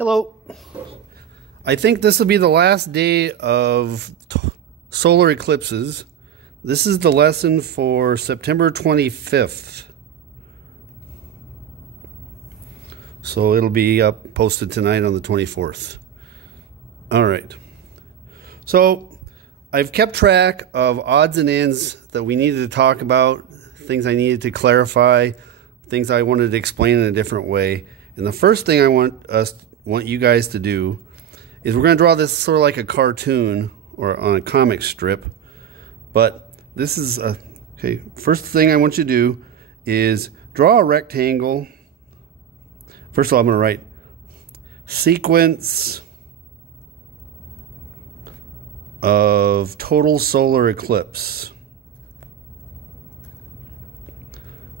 Hello. I think this will be the last day of solar eclipses. This is the lesson for September 25th. So it'll be up posted tonight on the 24th. All right. So I've kept track of odds and ends that we needed to talk about, things I needed to clarify, things I wanted to explain in a different way. And the first thing I want you guys to do is we're going to draw this sort of like a cartoon or on a comic strip. But this is okay. First thing I want you to do is draw a rectangle. First of all, I'm going to write sequence of total solar eclipse.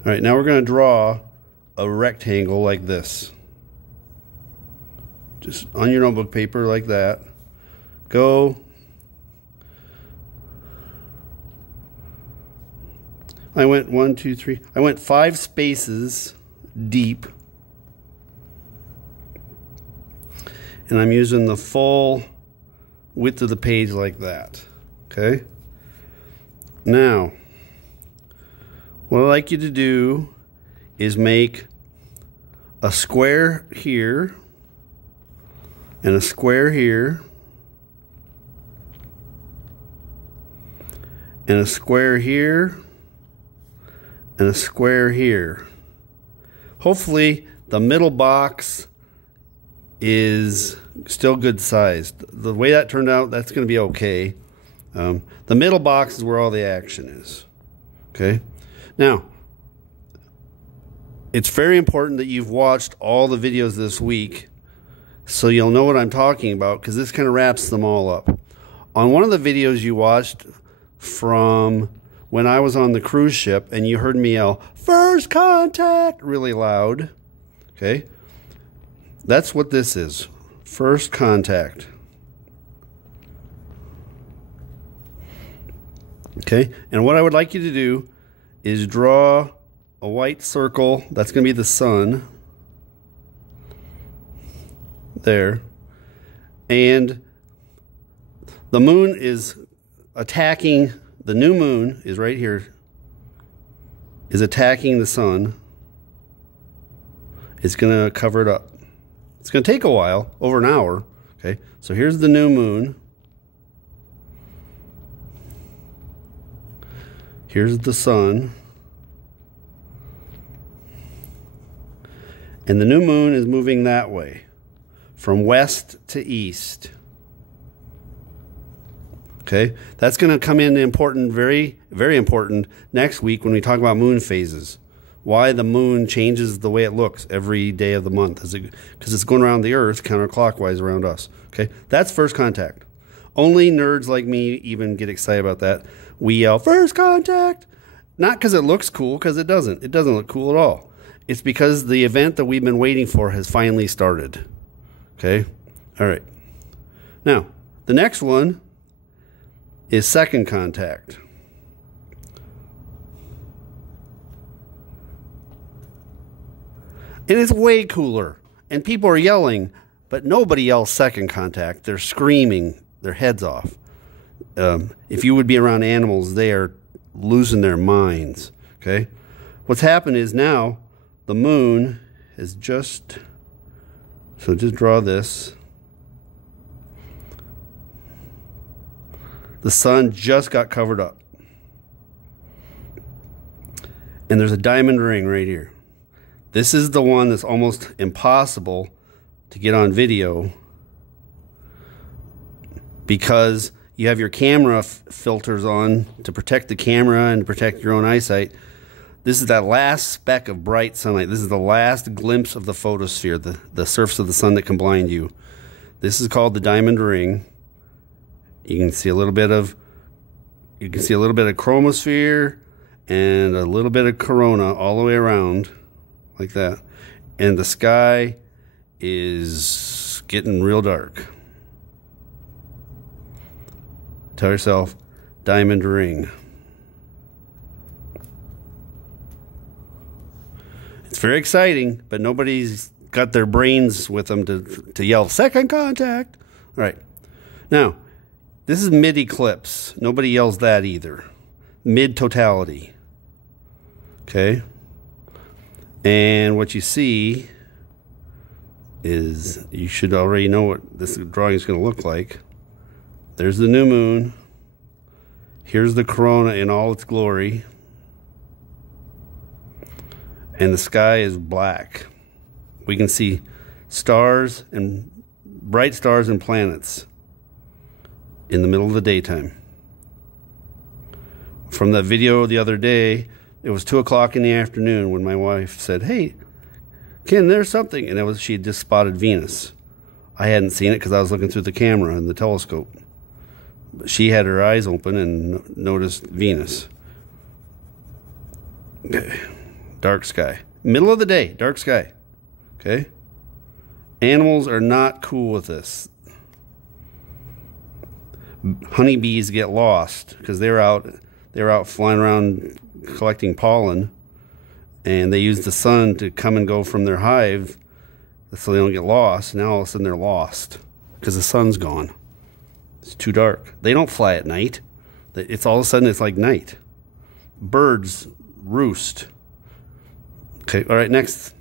All right, now we're going to draw a rectangle like this. Just on your notebook paper like that. Go. I went 1, 2, 3. I went 5 spaces deep. And I'm using the full width of the page like that. Okay? Now, what I'd like you to do is make a square here and a square here and a square here and a square here. Hopefully the middle box is still good sized. The way that turned out, that's going to be okay. The middle box is where all the action is. Okay? Now, it's very important that you've watched all the videos this week so you'll know what I'm talking about, because this kind of wraps them all up. On one of the videos you watched from when I was on the cruise ship and you heard me yell, "First contact," really loud. Okay? That's what this is. First contact. Okay? And what I would like you to do is draw a white circle. That's going to be the sun. There. And the moon is attacking, the new moon is right here, is attacking the sun. It's going to cover it up. It's going to take a while, over an hour. Okay, so here's the new moon. Here's the sun. And the new moon is moving that way, from west to east. Okay, that's going to come in important, very, very important next week when we talk about moon phases. Why the moon changes the way it looks every day of the month. Because it's going around the earth counterclockwise around us. Okay, that's first contact. Only nerds like me even get excited about that. We yell, "First contact!" Not because it looks cool, because it doesn't. It doesn't look cool at all. It's because the event that we've been waiting for has finally started. Okay? All right. Now, the next one is second contact. And it's way cooler. And people are yelling, but nobody yells second contact. They're screaming their heads off. If you would be around animals, they are losing their minds. Okay? What's happened is now the moon is just... So just draw this. The sun just got covered up. And there's a diamond ring right here. This is the one that's almost impossible to get on video because you have your camera filters on to protect the camera and protect your own eyesight. This is that last speck of bright sunlight. This is the last glimpse of the photosphere, the surface of the sun that can blind you. This is called the diamond ring. You can see a little bit of chromosphere and a little bit of corona all the way around like that. And the sky is getting real dark. Tell yourself, diamond ring. It's very exciting, but nobody's got their brains with them to yell second contact. All right. Now, this is mid-eclipse. Nobody yells that either. Mid-totality. Okay? And what you see is, you should already know what this drawing is going to look like. There's the new moon. Here's the corona in all its glory. And the sky is black. We can see stars and bright stars and planets in the middle of the daytime. From that video the other day, it was 2 o'clock in the afternoon when my wife said, "Hey, Ken, there's something." And she had just spotted Venus. I hadn't seen it because I was looking through the camera and the telescope. But she had her eyes open and noticed Venus. Dark sky. Middle of the day, dark sky. Okay? Animals are not cool with this. Honeybees get lost because they're out flying around collecting pollen, and they use the sun to come and go from their hive so they don't get lost. Now all of a sudden they're lost because the sun's gone. It's too dark. They don't fly at night. It's all of a sudden it's like night. Birds roost. Okay, all right, next.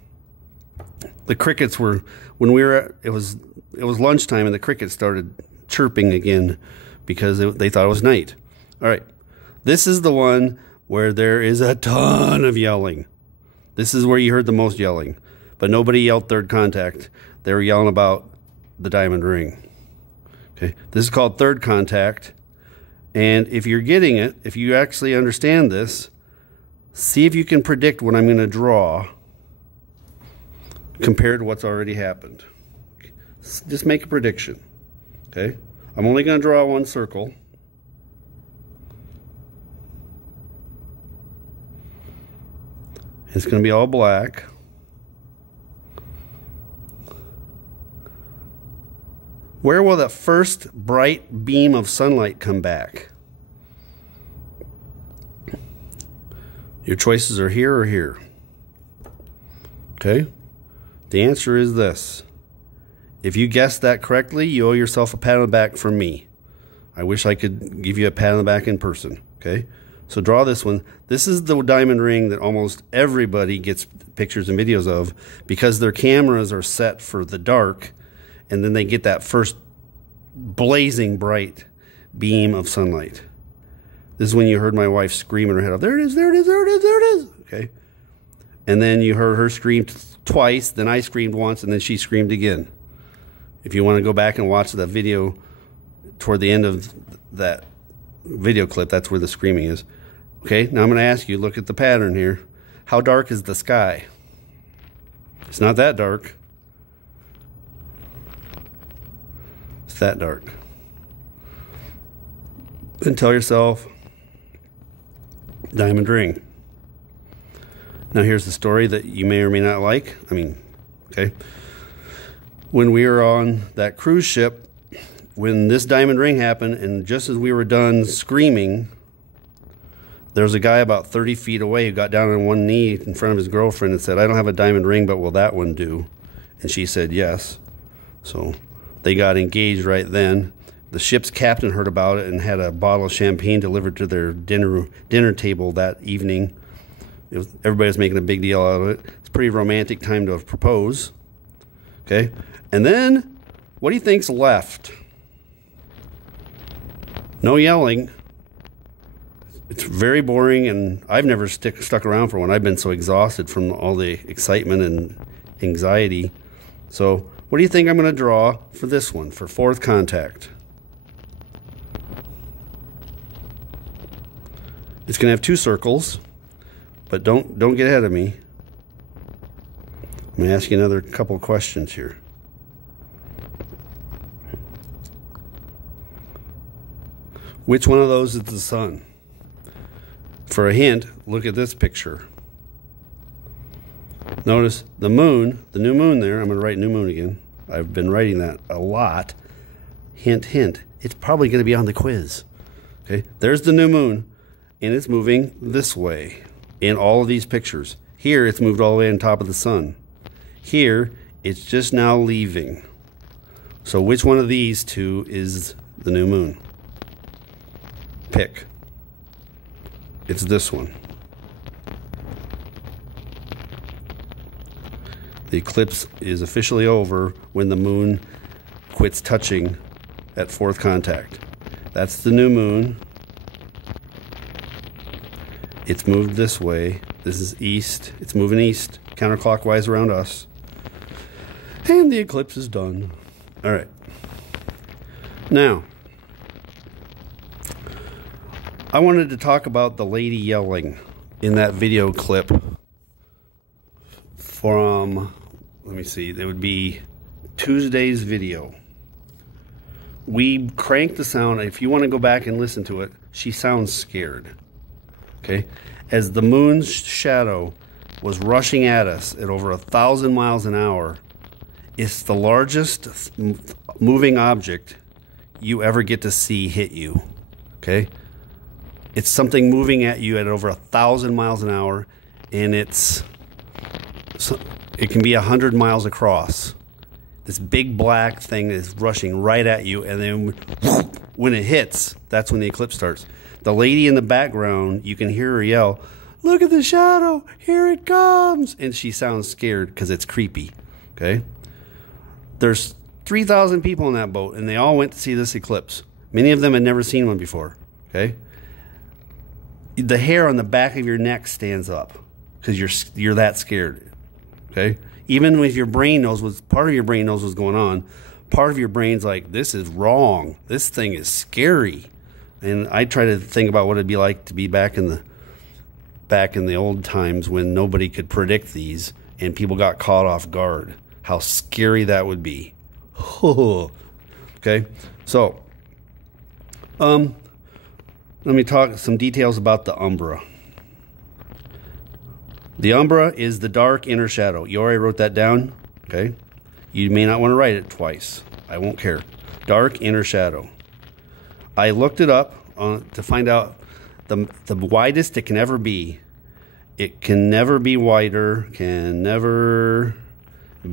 The crickets were, it was lunchtime and the crickets started chirping again because they thought it was night. All right, this is the one where there is a ton of yelling. This is where you heard the most yelling, but nobody yelled third contact. They were yelling about the diamond ring. Okay, this is called third contact, and if you're getting it, if you actually understand this, see if you can predict what I'm going to draw compared to what's already happened. Just make a prediction. Okay? I'm only going to draw one circle. It's going to be all black. Where will that first bright beam of sunlight come back? Your choices are here or here. Okay? The answer is this. If you guessed that correctly, you owe yourself a pat on the back from me. I wish I could give you a pat on the back in person. Okay? So draw this one. This is the diamond ring that almost everybody gets pictures and videos of because their cameras are set for the dark, and then they get that first blazing bright beam of sunlight. This is when you heard my wife scream in her head off, "There it is, there it is, there it is, there it is." Okay? And then you heard her scream twice, then I screamed once, and then she screamed again. If you want to go back and watch that video toward the end of that video clip, that's where the screaming is. Okay, now I'm going to ask you, look at the pattern here. How dark is the sky? It's not that dark. It's that dark. And tell yourself, diamond ring. Now here's the story that you may or may not like. Okay. When we were on that cruise ship, when this diamond ring happened, and just as we were done screaming, there was a guy about 30 feet away who got down on one knee in front of his girlfriend and said, "I don't have a diamond ring, but will that one do?" And she said yes. So they got engaged right then. The ship's captain heard about it and had a bottle of champagne delivered to their dinner table that evening. Everybody was making a big deal out of it. It's a pretty romantic time to propose. Okay? And then, what do you think's left? No yelling. It's very boring, and I've never stuck around for one. I've been so exhausted from all the excitement and anxiety. So, what do you think I'm going to draw for this one, for fourth contact? It's going to have two circles, but don't get ahead of me. I'm going to ask you another couple of questions here. Which one of those is the sun? For a hint, look at this picture. Notice the moon, the new moon there. I'm going to write new moon again. I've been writing that a lot. Hint, hint. It's probably going to be on the quiz. Okay, there's the new moon, and it's moving this way in all of these pictures. Here, it's moved all the way on top of the sun. Here, It's just now leaving. So which one of these two is the new moon? Pick. It's this one. The eclipse is officially over when the moon quits touching at fourth contact. That's the new moon. It's moved this way. This is east. It's moving east, counterclockwise around us. And the eclipse is done. All right. Now, I wanted to talk about the lady yelling in that video clip from, let me see, it would be Tuesday's video. We cranked the sound. If you want to go back and listen to it, she sounds scared. Okay? As the moon's shadow was rushing at us at over 1,000 miles an hour, it's the largest moving object you ever get to see hit you. Okay? It's something moving at you at over 1,000 miles an hour, and it can be 100 miles across. This big black thing is rushing right at you, and then when it hits, that's when the eclipse starts. The lady in the background, you can hear her yell, "Look at the shadow, here it comes!" And she sounds scared because it's creepy. Okay? There's 3,000 people in that boat, and they all went to see this eclipse. Many of them had never seen one before. Okay? The hair on the back of your neck stands up because you're that scared. Okay? Even if your brain knows part of your brain knows what's going on, part of your brain's like, this is wrong. This thing is scary. And I try to think about what it'd be like to be back in the old times when nobody could predict these and people got caught off guard. How scary that would be. Okay? So, let me talk some details about the umbra. The umbra is the dark inner shadow. You already wrote that down, okay? You may not want to write it twice. I won't care. Dark inner shadow. I looked it up to find out the widest it can ever be. It can never be wider, can never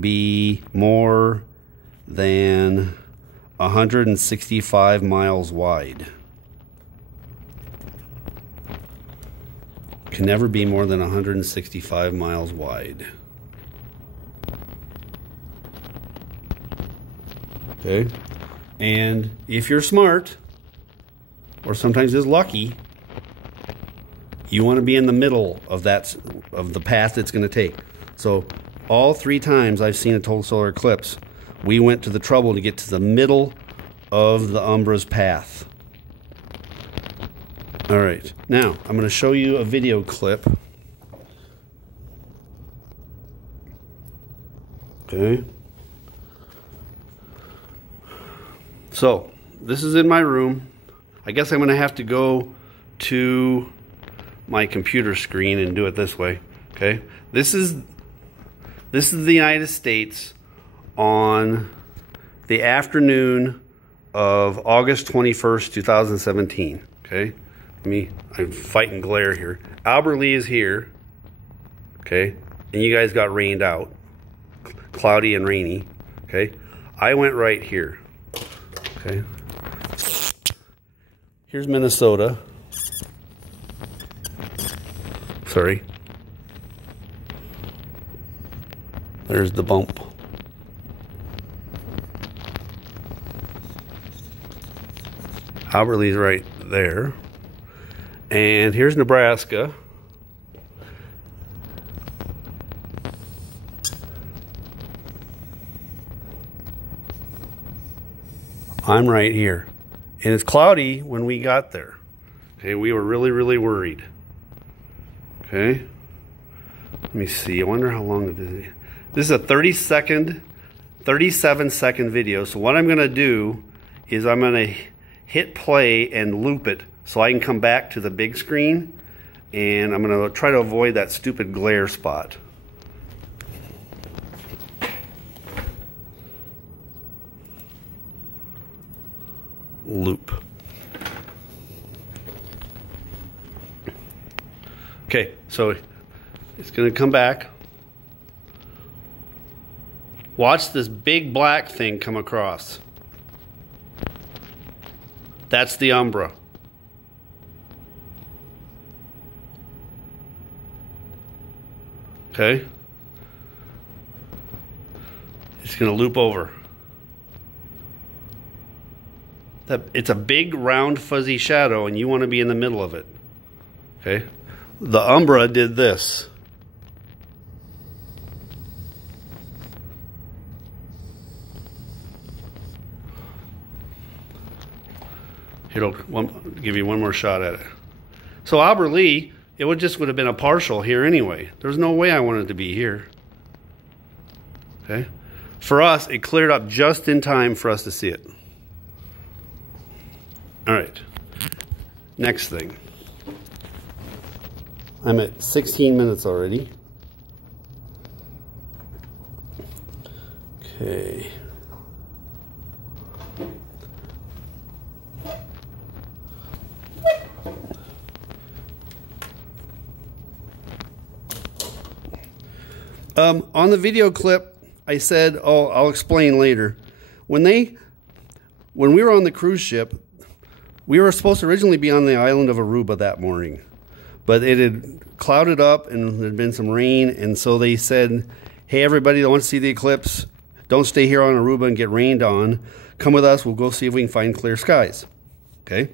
be more than 165 miles wide. Can never be more than 165 miles wide. Okay? And if you're smart, or sometimes just lucky, you want to be in the middle of the path it's going to take. So all 3 times I've seen a total solar eclipse, we went to the trouble to get to the middle of the umbra's path. All right, now I'm going to show you a video clip. Okay. So, this is in my room. I guess I'm going to have to go to my computer screen and do it this way. Okay. This is the United States on the afternoon of August 21st, 2017. Okay. I'm fighting glare here. Albert Lea is here, okay, and you guys got rained out, cloudy and rainy, okay. I went right here, okay. Here's Minnesota. Sorry. There's the bump. Albert Lea's right there. And here's Nebraska. I'm right here. And it's cloudy when we got there. Okay, we were really, really worried. Okay. Let me see. I wonder how long this is. This is a 37-second video. So what I'm going to do is I'm going to hit play and loop it so I can come back to the big screen, and I'm going to try to avoid that stupid glare spot. Loop. Okay, so it's going to come back. Watch this big black thing come across. That's the umbra. Okay? It's going to loop over. It's a big, round, fuzzy shadow, and you want to be in the middle of it. Okay? The umbra did this. It'll give you one more shot at it. So Auber Lee, it would have been a partial here anyway. There's no way I wanted it to be here. Okay? For us, it cleared up just in time for us to see it. All right. Next thing. I'm at 16 minutes already. Okay. On the video clip, I said, oh, I'll explain later. When we were on the cruise ship, we were supposed to originally be on the island of Aruba that morning, but it had clouded up and there had been some rain, and so they said, hey, everybody that wants to see the eclipse, don't stay here on Aruba and get rained on. Come with us, we'll go see if we can find clear skies. Okay?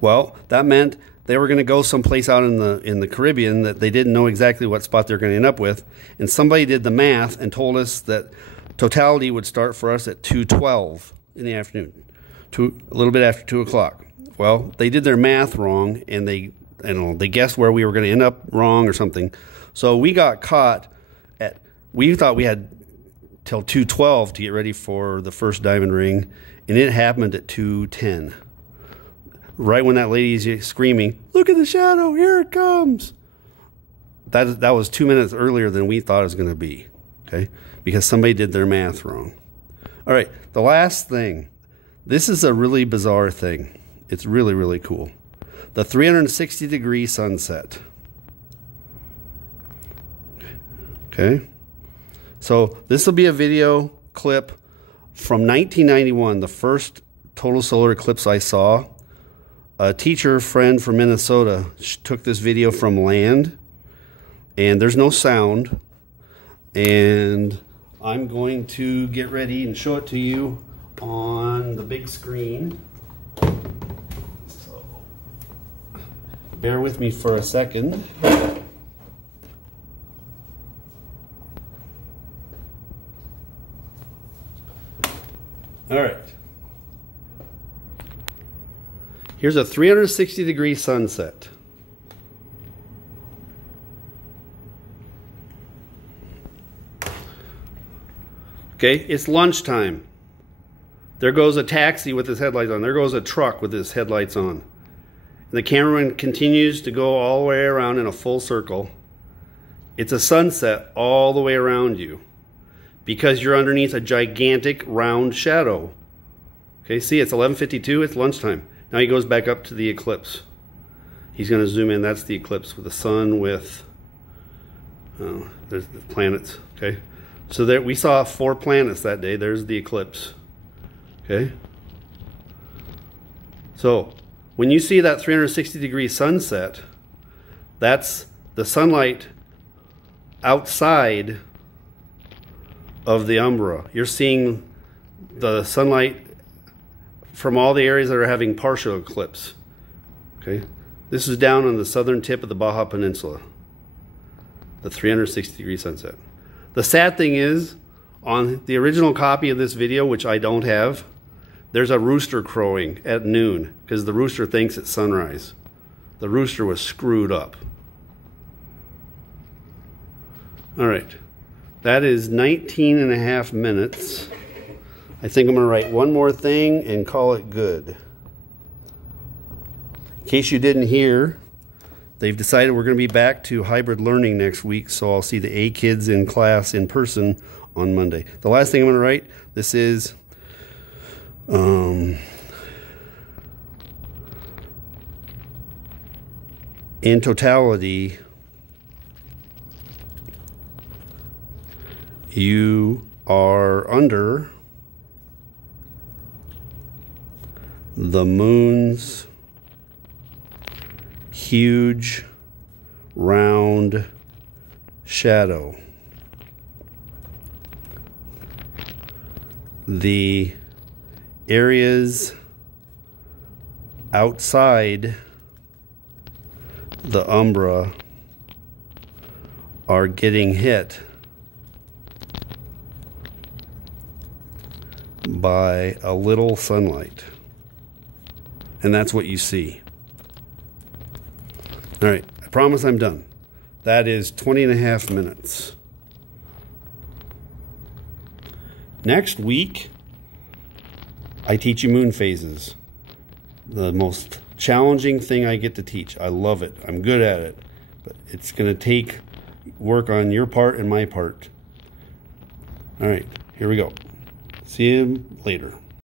Well, that meant they were going to go someplace out in the Caribbean that they didn't know exactly what spot they're going to end up with, and somebody did the math and told us that totality would start for us at 2:12 in the afternoon, a little bit after 2 o'clock. Well, they did their math wrong, and they guessed where we were going to end up wrong or something. So we got caught we thought we had till 2:12 to get ready for the first diamond ring, and it happened at 2:10. Right when that lady's screaming, look at the shadow, here it comes. That was 2 minutes earlier than we thought it was going to be, okay? Because somebody did their math wrong. All right, the last thing. This is a really bizarre thing. It's really, really cool. The 360-degree sunset. Okay? So this will be a video clip from 1991, the first total solar eclipse I saw. A teacher friend from Minnesota took this video from land, and there's no sound, and I'm going to get ready and show it to you on the big screen. So bear with me for a second. All right. Here's a 360-degree sunset. Okay, it's lunchtime. There goes a taxi with his headlights on. There goes a truck with his headlights on. And the cameraman continues to go all the way around in a full circle. It's a sunset all the way around you because you're underneath a gigantic round shadow. Okay, see, it's 11:52, it's lunchtime. Now he goes back up to the eclipse. He's going to zoom in. That's the eclipse with the sun with, there's the planets, okay? So there, we saw 4 planets that day. There's the eclipse, okay? So when you see that 360-degree sunset, that's the sunlight outside of the umbra. You're seeing the sunlight from all the areas that are having partial eclipse. Okay, this is down on the southern tip of the Baja Peninsula, the 360-degree sunset. The sad thing is, on the original copy of this video, which I don't have, there's a rooster crowing at noon because the rooster thinks it's sunrise. The rooster was screwed up. All right, that is 19.5 minutes. I think I'm going to write one more thing and call it good. In case you didn't hear, they've decided we're going to be back to hybrid learning next week, so I'll see the A kids in class in person on Monday. The last thing I'm going to write, this is in totality, You are under the moon's huge round shadow. The areas outside the umbra are getting hit by a little sunlight. And that's what you see. All right, I promise I'm done. That is 20.5 minutes. Next week, I teach you moon phases. The most challenging thing I get to teach. I love it. I'm good at it. But it's going to take work on your part and my part. All right, here we go. See you later.